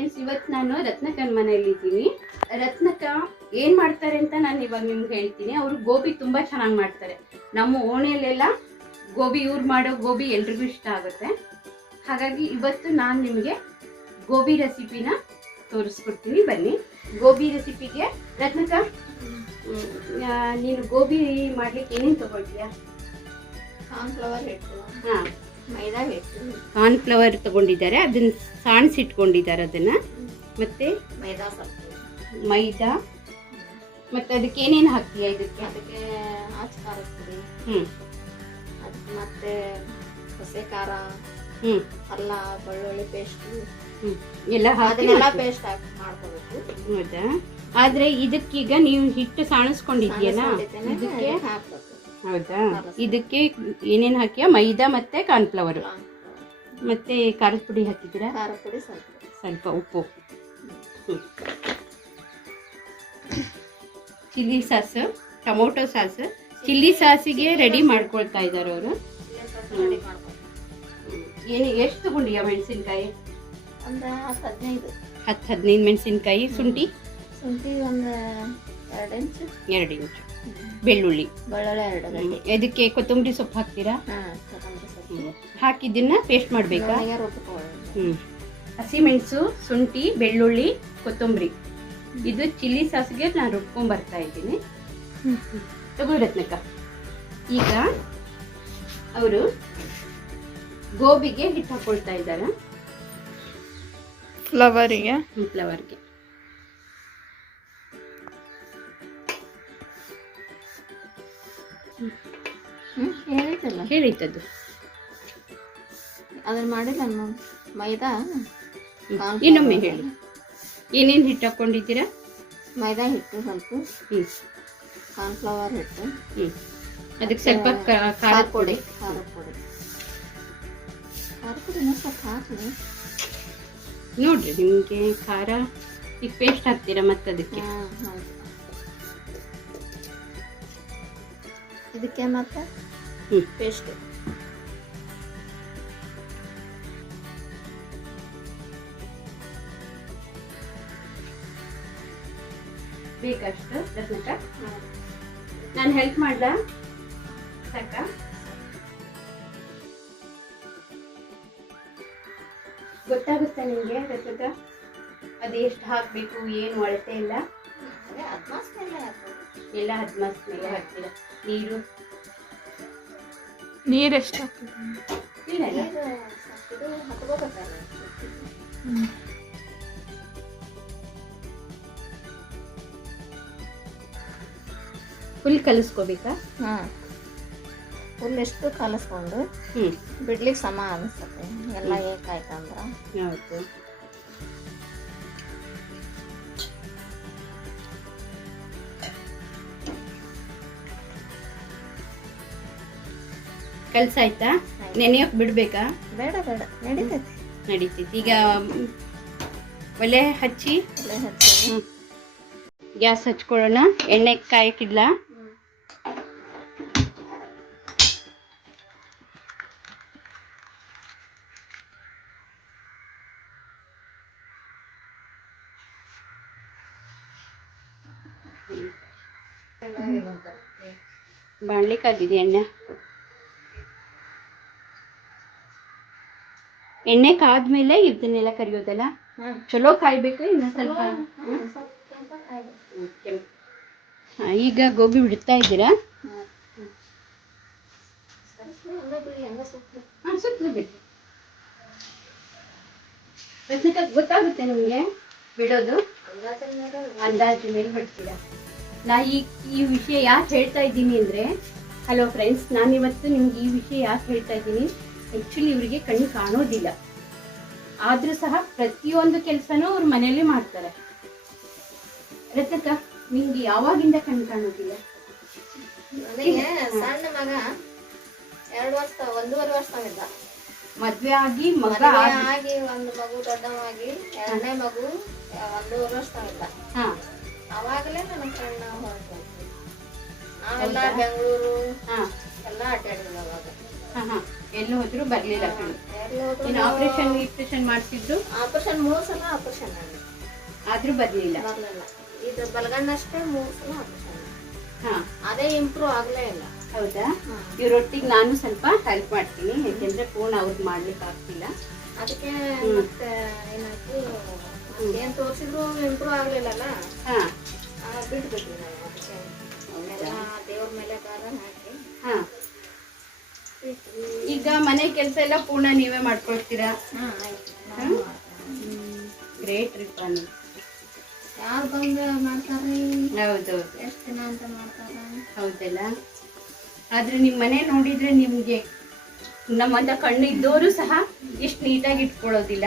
Friends ಇವತ್ತು ನಾನು ರತ್ನಕ್ಕನ ಮನೆಯಲ್ಲಿದ್ದೀನಿ ರತ್ನಕ್ಕ ಏನ್ ಮಾಡ್ತಾರೆ ಅಂತ ನಾನು ಇವಾಗ ನಿಮ್ಗೆ ಹೇಳ್ತೀನಿ. ಅವರು ಗೋಬಿ ತುಂಬ ಚೆನ್ನಾಗಿ ಮಾಡ್ತಾರೆ. ನಮ್ಮ ಓಣೆಯಲ್ಲೆಲ್ಲ ಗೋಬಿ ಇವ್ರು ಮಾಡೋ ಗೋಬಿ ಎಲ್ರಿಗೂ ಇಷ್ಟ ಆಗುತ್ತೆ. ಹಾಗಾಗಿ ಇವತ್ತು ನಾನು ನಿಮಗೆ ಗೋಬಿ ರೆಸಿಪಿನ ತೋರಿಸ್ಕೊಡ್ತೀನಿ. ಬನ್ನಿ. ಗೋಬಿ ರೆಸಿಪಿಗೆ ರತ್ನಕ ನೀನು ಗೋಬಿ ಮಾಡ್ಲಿಕ್ಕೆ ಏನೇನು ತಗೊಳ್ತೀಯಾ? ಕಾರ್ನ್ಫ್ಲವರ್ ಹಿಟ್ಟು ಹಾಂ. ಕಾರ್ನ್ಫ್ಲವರ್ ತಗೊಂಡಿದ್ದಾರೆ ಅದನ್ನ ಸಾಣಿಸಿಟ್ಕೊಂಡಿದ್ದಾರೆ ಅದನ್ನ. ಮತ್ತೆ ಮೈದಾ ಮೈದಾ. ಮತ್ತೆ ಅದಕ್ಕೆ ಏನೇನು ಹಾಕ್ತೀಯ ಇದಕ್ಕೆ? ಅದಕ್ಕೆ ಆಚ ಖಾರ ಹ್ಮ್. ಮತ್ತೆ ಹಸಿ ಖಾರ. ಹ್ಮ್. ಅಲ್ಲ ಬೆಳ್ಳುಳ್ಳಿ ಪೇಸ್ಟ್ ಹ್ಞೂ ಎಲ್ಲ ಹಾಕಿ ಅದನ್ನೆಲ್ಲ ಪೇಸ್ಟ್ ಹಾಕಿ ಮಾಡ್ಕೋಬೇಕು. ಹೌದಾ? ಆದ್ರೆ ಇದಕ್ಕೀಗ ನೀವು ಹಿಟ್ಟು ಸಾಣಿಸ್ಕೊಂಡಿದ್ದೀಯಲ್ಲ? ಇದಕ್ಕೆ ಹಾಕ್ಬೇಕು. ಹೌದಾ? ಇದಕ್ಕೆ ಏನೇನು ಹಾಕಿಯ? ಮೈದಾ ಮತ್ತೆ ಕಾರ್ನ್ಫ್ಲವರ್ ಮತ್ತು ಖಾರದ ಪುಡಿ ಹಾಕಿದ್ದೀರಾ? ಖಾರದ ಪುಡಿ ಸ್ವಲ್ಪ. ಸ್ವಲ್ಪ ಉಪ್ಪು. Chilli sauce tomato sauce. Chilli ಸಾಸಿಗೆ ready ಮಾಡ್ಕೊಳ್ತಾ ಇದ್ದಾರೆ ಅವರು. ಏನು ಎಷ್ಟು ಗುಂಡಿಯ ಮೆಣಸಿನ್ಕಾಯಿ? ಅಂದ್ರೆ ಹತ್ತು ಹದಿನೈದು. ಹತ್ತು ಹದಿನೈದು ಮೆಣಸಿನ್ಕಾಯಿ. ಶುಂಠಿ ಶುಂಠಿ ಒಂದು ಎರಡು ಇಂಚು. ಎರಡು ಇಂಚು. ಬೆಳ್ಳುಳ್ಳಿ. ಬೆಳ್ಳುಳ್ಳಿ ಎರಡು ಇದಕ್ಕೆ ಕೊತ್ತಂಬರಿ ಸೊಪ್ಪು ಹಾಕ್ತೀರಾ? ಹಾಂ ಕೊತ್ತಂಬರಿ ಸೊಪ್ಪು. ಹಾಕಿದ್ದನ್ನ ಪೇಸ್ಟ್ ಮಾಡಬೇಕಾ? ಹ್ಮ್ ರುಬ್ಕೊಳ್ಳೋದು. ಹ್ಞೂ ಹಸಿಮೆಣಸು ಶುಂಠಿ ಬೆಳ್ಳುಳ್ಳಿ ಕೊತ್ತಂಬರಿ. ಇದು ಚಿಲ್ಲಿ ಸಾಸ್ಗೆ ನಾನು ರುಬ್ಕೊಂಡ್ ಬರ್ತಾ ಇದ್ದೀನಿ. ತಗೋ ರತ್ನಕ್ಕ. ಈಗ ಅವರು ಗೋಬಿಗೆ ಹಿಟ್ಟು ಹಾಕೊಳ್ತಾ ಇದ್ದಾರೆ. ಫ್ಲವರಿಗೆ ಫ್ಲವರ್ಗೆ ಹೇಳಿದ್ದಲ್ಲ ಹೇಳಿದ್ದದು ಅದನ್ನ ಮಾಡಿಲ್ಲ ನಾನು ಮೈದಾ? ಇನ್ನೊಮ್ಮೆ ಹೇಳಿ. ಏನೇನು ಹಿಟ್ಟು ಹಾಕೊಂಡಿದ್ದೀರಾ ಮೈದಾ ಹಿಟ್ಟು ಸ್ವಲ್ಪ. ಹ್ಞೂ ಕಾರ್ನ್ಫ್ಲವರ್ ಹಿಟ್ಟು. ಹ್ಞೂ ಅದಕ್ಕೆ ಸ್ವಲ್ಪ ಖಾರ ಕೊಡಿ ಪುಡಿ. ಖಾರ ಪುಡಿ. ಖಾರ ಇನ್ನೂ ಸ್ವಲ್ಪ ಹಾಕಿ ನೋಡ್ರಿ ನಿಮಗೆ ಖಾರ ಈಗ ಪೇಸ್ಟ್ ಹಾಕ್ತೀರಾ ಮತ್ತೆ ಅದಕ್ಕೆ? ಇದಕ್ಕೆ ಮತ್ತೆ? ಹ್ಞೂ ಪೇಸ್ಟ್ ಬೇಕಷ್ಟು ರತ್ನಕ್ಕ ನಾನು ಹೆಲ್ಪ್ ಮಾಡ್ಲಾ ಸಾಕ? ಗೊತ್ತಾಗುತ್ತಾ ನಿಮಗೆ ರಸೂಟ ಅದು ಎಷ್ಟು ಹಾಕಬೇಕು ಏನು ಅಳತೆ ಇಲ್ಲ? ಎಲ್ಲ ಹದ್ಮಾಸ್ ಮೇಲೆ ಹಾಕ್ತೀರ. ನೀರು? ನೀರು ಎಷ್ಟು ಫುಲ್ ಕಲಿಸ್ಕೋಬೇಕಾ? ಹಾಂ. ಫುಲ್ ಎಷ್ಟು ಕಲಿಸ್ಕೊಂಡು ಬಿಡ್ಲಿಕ್ಕೆ ಸಮ ಅನಿಸುತ್ತೆ. ಎಲ್ಲ ಏಕಾಯ್ತಂದ್ರೆ? ಹೌದು ಕಲ್ಸಾಯ್ತಾ ನೆನೆಯೋಕೆ ಬಿಡ್ಬೇಕಾ? ಬೇಡ ಬೇಡ. ನಡೀತೈತಿ. ನಡೀತೈತಿ. ಈಗ ಒಲೆ ಹಚ್ಚಿ. ಗ್ಯಾಸ್ ಹಚ್ಕೊಳ್ಳೋಣ. ಎಣ್ಣೆ ಕಾಯಕ್ಕಿಡ್ಲ? ಬಾಣ್ಲಿಕ್ಕಾಗಿದೆ ಎಣ್ಣೆ? ಎಣ್ಣೆ ಕಾದ್ಮೇಲೆ ಇದನ್ನೆಲ್ಲ ಕರಿಯೋದಲ್ಲ? ಚಲೋ ಕಾಯ್ಬೇಕು ಇನ್ನ ಸ್ವಲ್ಪ. ಈಗ ಗೋಬಿ ಬಿಡ್ತಾ ಇದ್ದೀರಾ? ಗೊತ್ತಾಗುತ್ತೆ ನಿಮ್ಗೆ? ಬಿಡೋದು? ಅಂದಾಜು ಮೇಲೆ ಬಿಡ್ತೀರಾ ನಾ ಈ ಈ ವಿಷಯ ಯಾಕೆ ಹೇಳ್ತಾ ಇದ್ದೀನಿ ಅಂದ್ರೆ ಹಲೋ ಫ್ರೆಂಡ್ಸ್ ನಾನಿವತ್ತು ನಿಮ್ಗೆ ಈ ವಿಷಯ ಯಾಕೆ ಹೇಳ್ತಾ ಇದ್ದೀನಿ? ಆ್ಯಕ್ಚುಲಿ ಇವರಿಗೆ ಕಣ್ಣು ಕಾಣೋದಿಲ್ಲ. ಆದ್ರೂ ಸಹ ಪ್ರತಿಯೊಂದು ಕೆಲಸನೂ ಅವ್ರ ಮನೆಯಲ್ಲೇ ಮಾಡ್ತಾರೆ. ರತಕ ನಿಮ್ಗೆ ಯಾವಾಗಿಂದ ಕಣ್ಣು ಕಾಣೋದಿಲ್ಲ? ನನಗೆ ಸಣ್ಣ ಮಗ ಎರಡು ವರ್ಷ ಒಂದೂವರೆ ವರ್ಷ ಇದ್ದ ಮದ್ವೆ ಆಗಿ ಮಗ ಆಗಿ ಒಂದು ಮಗು ದೊಡ್ಡವಾಗಿ ಎರಡನೇ ಮಗು ಒಂದೂವರೆ ವರ್ಷ ಇದ್ದ ಹಾ. ಅವಾಗಲೇ ನನ್ನ ಕಣ್ಣ ಹೊರಟು. ನಾವೆಲ್ಲ ಬೆಂಗಳೂರು ಹಾ. ಎಲ್ಲ ಅಡ್ಡಾಡಿದ್ವಿ ಅವಾಗ. ಎಲ್ಲಿ ಹೋದ್ರು ಬರ್ಲಿಲ್ಲ ಎಲ್ಲ ಇನ್ನು ಆಪರೇಷನ್ ಗಿಪ್ರೇಷನ್ ಮಾಡಿಸಿದ್ದು? ಆಪರೇಷನ್ ಮೂರು ಸಲ ಆಪರೇಷನ್ ಆದ್ರೂ ಬರ್ಲಿಲ್ಲ. ಬರ್ಲಿಲ್ಲ. ಇದು ಬಲಗಣ್ಣಷ್ಟೇ ಮೂರು ಸಲ ಆಪರೇಷನ್ ಹಾ. ಅದೇ ಇಂಪ್ರೂವ್ ಆಗಲೇ ಇಲ್ಲ. ಹೌದಾ? ಇವ್ರೊಟ್ಟಿಗೆ ನಾನು ಸ್ವಲ್ಪ ಹೆಲ್ಪ್ ಮಾಡ್ತೀನಿ. ಯಾಕೆಂದ್ರೆ ಫೋನ್ ಅವ್ರಿಗೆ ಮಾಡ್ಲಿಕ್ಕೆ ಆಗ್ತಿಲ್ಲ. ಅದಕ್ಕೆ ಮತ್ತೆ ಏನಾಯ್ತು? ಏನ್ ತೋರಿಸಿದ್ರು ಇಂಪ್ರೂವ್ ಆಗ್ಲಿಲ್ಲಲ್ಲ? ಹಾ. ಎಲ್ಲ ದೇವ್ರ ಮೇಲೆ ಕಾರಣ ಹಾಕಿ. ಈಗ ಮನೆ ಕೆಲಸ ಎಲ್ಲ ಪೂರ್ಣ ನೀವೇ ಮಾಡ್ಕೊಳ್ತೀರಾ. ಗ್ರೇಟ್ ರೀಪಾ ಯಾರು ಬಂದು ಮಾಡ್ತಾರೆ? ಹೌದೌದು ಎಷ್ಟು ದಿನ ಅಂತ ಮಾಡ್ತಾರ? ಹೌದಲ್ಲ? ಆದ್ರೆ ನಿಮ್ ಮನೆ ನೋಡಿದ್ರೆ ನಿಮ್ಗೆ ನಮ್ಮಂತ ಕಣ್ಣು ಇದ್ದವರು ಸಹ ಇಷ್ಟು ನೀಟಾಗಿ ಇಟ್ಕೊಳ್ಳೋದಿಲ್ಲ.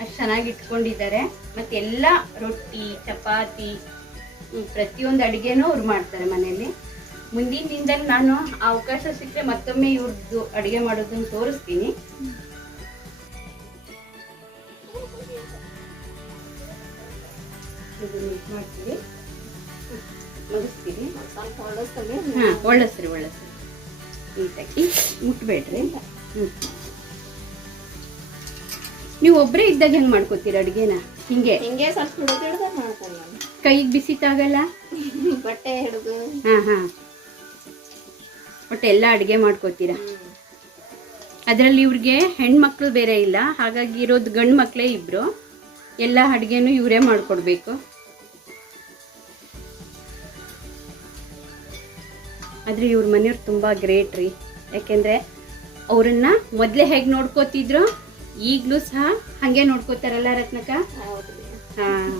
ಅಷ್ಟು ಚೆನ್ನಾಗಿ ಇಟ್ಕೊಂಡಿದ್ದಾರೆ. ಮತ್ತೆ ಎಲ್ಲ ರೊಟ್ಟಿ ಚಪಾತಿ ಪ್ರತಿಯೊಂದು ಅಡುಗೆನೂ ಅವ್ರು ಮಾಡ್ತಾರೆ ಮನೆಯಲ್ಲಿ. ಮುಂದಿನ ದಿನದಲ್ಲಿ ನಾನು ಆ ಅವಕಾಶ ಸಿಕ್ಕರೆ ಮತ್ತೊಮ್ಮೆ ಇವ್ರದ್ದು ಅಡುಗೆ ಮಾಡೋದನ್ನು ತೋರಿಸ್ತೀನಿ. ಮಾಡ್ತೀವಿ. ಮುಗಿಸ್ತೀವಿ. ಹಾ ಒಳ್ಳಸ್ರಿ ಒಳ್ಳಸ್ರಿ. ನೀಟಾಗಿ ಮುಟ್ಬೇಡ್ರಿ. ಹ್ಞೂ ನೀವು ಒಬ್ಬರೇ ಇದ್ದಾಗ ಹೆಂಗೆ ಮಾಡ್ಕೋತೀರ ಅಡುಗೆನ? ಹಿಂಗೆ? ಹಿಂಗೆ ಸ್ವಲ್ಪ ಕೈಗೆ ಬಿಸಿ ತಾಗಲ್ಲ ಬಟ್ಟೆ ಹಿಡಿದು. ಹಾಂ ಹಾಂ. ಒಟ್ಟು ಎಲ್ಲ ಅಡುಗೆ ಮಾಡ್ಕೋತೀರಾ? ಅದರಲ್ಲಿ ಇವ್ರಿಗೆ ಹೆಣ್ಮಕ್ಳು ಬೇರೆ ಇಲ್ಲ. ಹಾಗಾಗಿ ಇರೋದು ಗಂಡು ಮಕ್ಕಳೇ ಇಬ್ಬರು ಎಲ್ಲ ಅಡುಗೆನೂ ಇವರೇ ಮಾಡಿಕೊಡ್ಬೇಕು. ಆದರೆ ಇವ್ರ ಮನೆಯವ್ರು ತುಂಬ ಗ್ರೇಟ್ ರೀ. ಯಾಕೆಂದರೆ ಅವರನ್ನು ಮೊದಲೇ ಹೇಗೆ ನೋಡ್ಕೋತಿದ್ರು ಈಗಲೂ ಸಹ ಹಾಗೆ ನೋಡ್ಕೋತಾರಲ್ಲ ರತ್ನಕ? ಹಾಂ.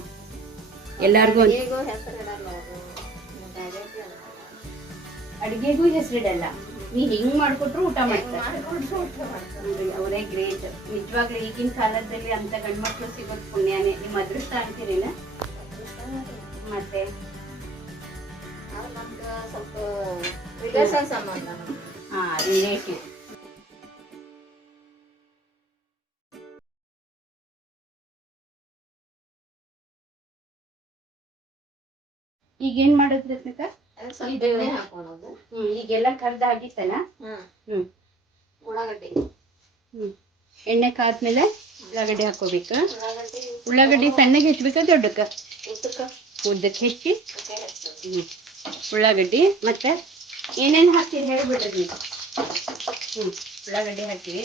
ಎಲ್ಲರಿಗೂ ಅಡುಗೆಗೂ ಹೆಸರಿಡಲ್ಲ. ನೀ ಹೆಂಗ್ ಮಾಡ್ಕೊಟ್ರು ಊಟ ಮಾಡ್ತಾರೆ. ಅವರೇ ಗ್ರೇಟ್. ನಿಜವಾಗ್ಲೂ ಈಗಿನ ಕಾಲದಲ್ಲಿ ಅಂತ ಗಂಡ್ಮಕ್ಳು ಸಿಗೋದು ಪುಣ್ಯನೇ. ನಿಮ್ಮ ಅದೃಷ್ಟ ಅಂತೀರಿನ? ಮತ್ತೆ? ಸ್ವಲ್ಪ ರಿಲೇಷನ್ ಸಂಬಂಧ ನಮ್ದು. ಹಾ ರಿಲೇಟಿವ್ ಈಗ ಏನ್ ಮಾಡೋದು ರತ್ನಕ ಸ್ವಲ್ಪ ಇದು- ಎಣ್ಣೆ ಹಾಕೊಳ್ಳೋದು ಹ್ಮ್ ಈಗೆಲ್ಲ ಕರ್ದ ಆಗಿತ್ತಲ್ಲ ಹ್ಮ್. ಉಳ್ಳಾಗಡ್ಡಿ. ಹ್ಮ್. ಎಣ್ಣೆ ಕಾದ್ಮೇಲೆ ಉಳ್ಳಾಗಡ್ಡಿ ಹಾಕೋಬೇಕು ಉಳ್ಳಾಗಡ್ಡಿ. ಉಳ್ಳಾಗಡ್ಡಿ ಸಣ್ಣಗೆ ಹೆಚ್ಚಬೇಕಾ ದೊಡ್ಡಕ್ಕ? ಉದ್ದಕ್ಕೆ. ಉದ್ದಕ್ಕೆ ಹೆಚ್ಚಿ. ಹ್ಮ್. ಉಳ್ಳಾಗಡ್ಡಿ ಮತ್ತೆ ಏನೇನು ಹಾಕ್ತೀರಿ ಹೇಳ್ಬಿಡ್ರಿ ನೀವು. ಹ್ಞೂ ಉಳ್ಳಾಗಡ್ಡಿ ಹಾಕ್ತೀವಿ.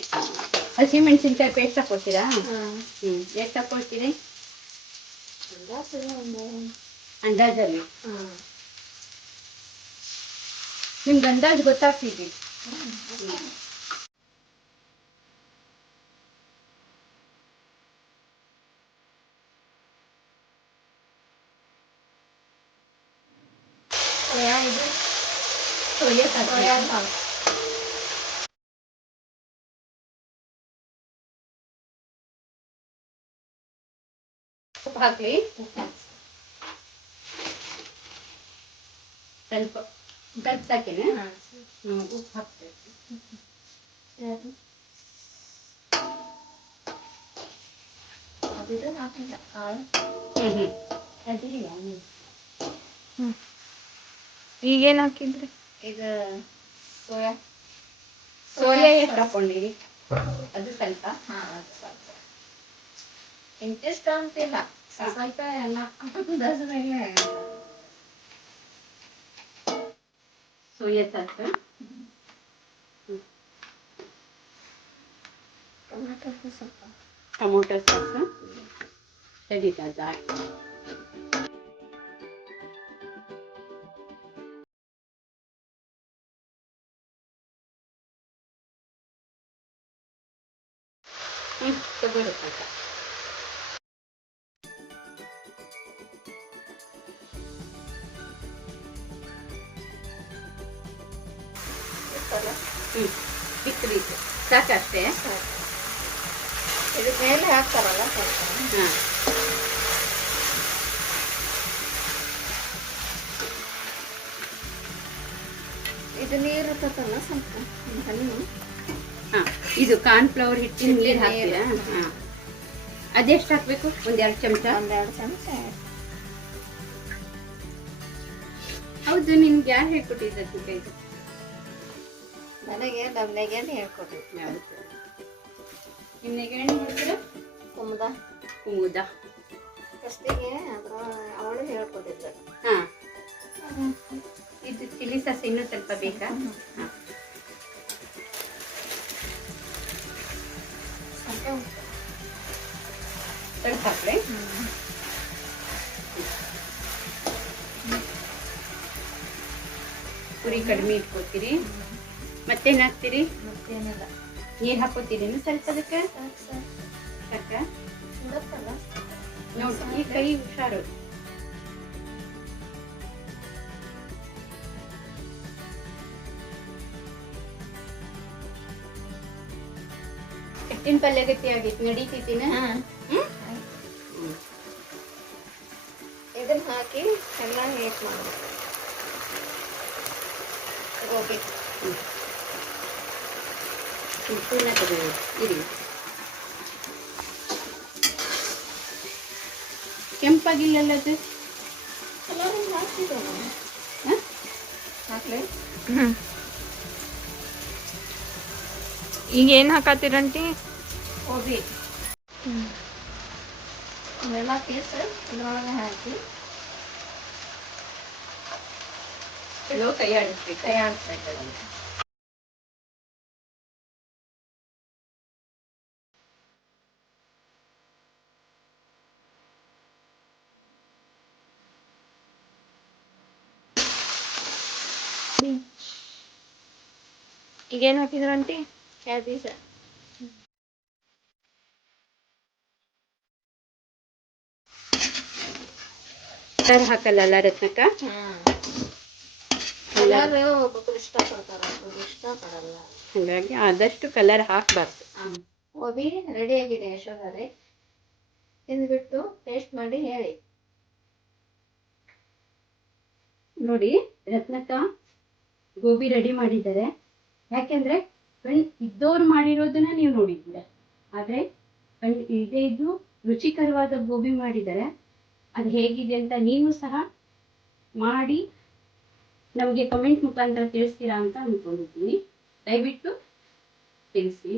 ಹಸಿಮೆಣಸಿನ್ಕಾಯಿ ಪೇಸ್ಟ್ ಹಾಕೋತೀರಾ ಹ್ಮ್. ಎಷ್ಟು ಹಾಕೊಳ್ತೀರಿ yung ganda yung gota feeling Oh, yes, I'll oh. Okay. ಅಂದಾಜು ಒಂದು ಅಂದಾಜಲ್ಲಿ ಹ್ಮ್. ನಿಮ್ಗೆ ಅಂದಾಜು ಗೊತ್ತಾಗ್ತಿದೆ ಯಾವುದು? Soya soya sauce sauce. ಉಪ್ಪು ಹಾಕ್ಲಿ ಸ್ವಲ್ಪ ಸ್ವಲ್ಪ ಸಾಕಿನ ಹ್ಮ್. ಹ್ಞೂ ಉಪ್ಪು ಹಾಕ್ತೇವೆ ಯಾವುದು? ಹಾಕಿಲ್ಲ ಕಾಳು ಹ್ಞೂ ಹ್ಞೂ ಈಗೇನು ಹಾಕಿದ್ರಿ? ಈಗ ಸೋಯಾ. ಸೋಯಾ ಎಷ್ಟು ಹಾಕೊಂಡಿರಿ ಅದು ಸ್ವಲ್ಪ. ಹಾ ಅದು ಸ್ವಲ್ಪ. ಇಂತಿಷ್ಟು ಅಂತಿಲ್ಲ. ಸ್ವಲ್ಪ ಎಲ್ಲ. ದಸರಾಗೆ ಸೋಯಾ ಸಾಸ್ ಟೊಮೆಟೊ ಸ್ವಲ್ಪ ಟೊಮೊಟೊ ಸಾಸ್ ತೆಗಿತಾ ಇರ್ತಲ್ಲ ಹ್ಞೂ ಬಿತ್ತು ಬಿತ್ತು. ಸಾಕಷ್ಟೇ ಇದು ಮೇಲೆ ಹಾಕ್ತಾರಲ್ಲ ಹಾಂ. ಇದು ನೀರು ಇರ್ತದಲ್ಲ ಸ್ವಲ್ಪ ಹಣ್ಣು. ಹಾಂ. ಇದು ಕಾರ್ನ್ ಫ್ಲವರ್ ಹಿಟ್ಟಿನ ನೀರು ಹಾಕ್ತೀರಾ. ಹಾಂ. ಅದೆಷ್ಟು ಹಾಕಬೇಕು? ಒಂದೆರಡು ಚಮಚ? ಒಂದೆರಡು ಚಮಚ. ಹೌದು ನಿನ್ಗೆ ಯಾರು ಹೇಳ್ಕೊಟ್ಟಿದ್ದು ಇದು ನನಗೆ ಡಬ್ಲೆಗೆ ಹೇಳ್ಕೊಟ್ರು ನಿಮ್ಮ ನೆಗರಣಿ ಮಾಡ್ತೀರಾ ಕುಮುದ ಕುಮುದ ಫಸ್ಟಿಗೆ ಅದ್ರ ಅವಳು ಹೇಳ್ಕೊಟ್ಟಿದ್ದ. ಹಾ. ಇದು ಚಿಲ್ಲಿ ಸಾಸ್ ಇನ್ನೂ ಸ್ವಲ್ಪ ಬೇಕಾ? ಹಾಂ. ಸ್ವಲ್ಪ ಹಾಕ್ರೆ ಪುರಿ ಕಡಿಮೆ ಇಟ್ಕೋತೀರಿ? ಮತ್ತೇನ್ ಹಾಕ್ತೀರಿ? ಮತ್ತೇನಿಲ್ಲ. ನೀರ್ ಹಾಕೋತೀರಿ ಸ್ವಲ್ಪ ಅದಕ್ಕೆ? ಸಾಕು? ನೋಡಿ ಈ ಕೈ ಹುಷಾರು. ಎತ್ತಿನ ಪಲ್ಯ ಗತಿ ಆಗೈತಿ ನಡೀತೈತಿನ ಇದನ್ನ ಹಾಕಿ ಚೆನ್ನಾಗಿ ಮಿಕ್ಸ್ ಮಾಡಬೇಕು? ಗೋಬಿ ಪೂರ್ಣ ತಗೋಬೋದು ಇರಿ ಕೆಂಪಾಗಿಲ್ಲಲ್ಲ ಅದು ಕಲರ್ ಹಾಕ್ತಿದ್ದೆ ನಾನು ಹ? ಹಾಕ್ಲಿ? ಈಗ ಏನು ಹಾಕತ್ತೀರಂಟಿ ಗೋಬಿ. ಇವೆಲ್ಲ ಪೀಸ್ ಇದ್ರೊಳಗೆ ಹಾಕಿ. ಕೈ ಆಡಿಸ್ಬೇಕು ಕೈ ಆಡಿಸ್ಬೇಕು ಅದನ್ನ. ಹಾಕಿದ್ರು ಅಂಟಿ ಕ್ಯಾಬೀಜ. ಹಾಕಲ್ಲ ಕಲರ್ ಹಾಕಲ್ಲಲ್ಲ ರತ್ನಕ್ಕ ಹಾಗಾಗಿ ಆದಷ್ಟು ಕಲರ್ ಹಾಕ್ಬಾರ್ದು. ಗೋಬಿ ರೆಡಿ ಆಗಿದೆ ಯಶೋಧಾರೆ ತಿಂದ್ಬಿಟ್ಟು ಟೇಸ್ಟ್ ಮಾಡಿ ಹೇಳಿ. ನೋಡಿ ರತ್ನಕ್ಕ ಗೋಬಿ ರೆಡಿ ಮಾಡಿದ್ದಾರೆ. ಯಾಕೆಂದ್ರೆ ಕಣ್ ಇದ್ದವ್ರು ಮಾಡಿರೋದನ್ನ ನೀವು ನೋಡಿದ್ದೀರ. ಆದ್ರೆ ಕಣ್ ಇದೇ ಇದ್ದು ರುಚಿಕರವಾದ ಗೋಬಿ ಮಾಡಿದರೆ ಅದು ಹೇಗಿದೆ ಅಂತ ನೀವು ಸಹ ಮಾಡಿ ನಮಗೆ ಕಮೆಂಟ್ ಮುಖಾಂತರ ತಿಳಿಸ್ತೀರಾ ಅಂತ ಅನ್ಕೊಂಡಿದ್ದೀನಿ. ದಯವಿಟ್ಟು ತಿಳಿಸಿ.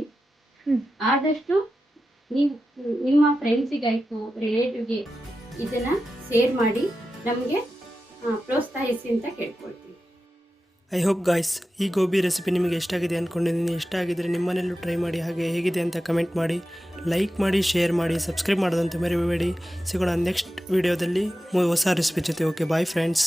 ಆದಷ್ಟು ನೀವು ನಿಮ್ಮ ಫ್ರೆಂಡ್ಸಿಗಾಯ್ತು ರಿಲೇಟಿವ್ಗೆ ಇದನ್ನ ಶೇರ್ ಮಾಡಿ ನಮಗೆ ಪ್ರೋತ್ಸಾಹಿಸಿ ಅಂತ ಕೇಳ್ಕೊಳ್ತೀನಿ. ಐ ಹೋಪ್ ಗಾಯ್ಸ್ ಈ ಗೋಬಿ ರೆಸಿಪಿ ನಿಮಗೆ ಇಷ್ಟ ಆಗಿದೆ ಅಂದ್ಕೊಂಡಿದ್ದೀನಿ ಇಷ್ಟ ಆಗಿದ್ರೆ ನಿಮ್ಮನೆಲ್ಲೂ ಟ್ರೈ ಮಾಡಿ, ಹಾಗೆ ಹೇಗಿದೆ ಅಂತ ಕಮೆಂಟ್ ಮಾಡಿ ಲೈಕ್ ಮಾಡಿ ಶೇರ್ ಮಾಡಿ ಸಬ್ಸ್ಕ್ರೈಬ್ ಮಾಡೋದಂತೆ ಮರಿಬೇಡಿ. ಸಿಗೋಣ ನೆಕ್ಸ್ಟ್ ವಿಡಿಯೋದಲ್ಲಿ ಹೊಸ ರೆಸಿಪಿ ಜೊತೆ. Okay bye friends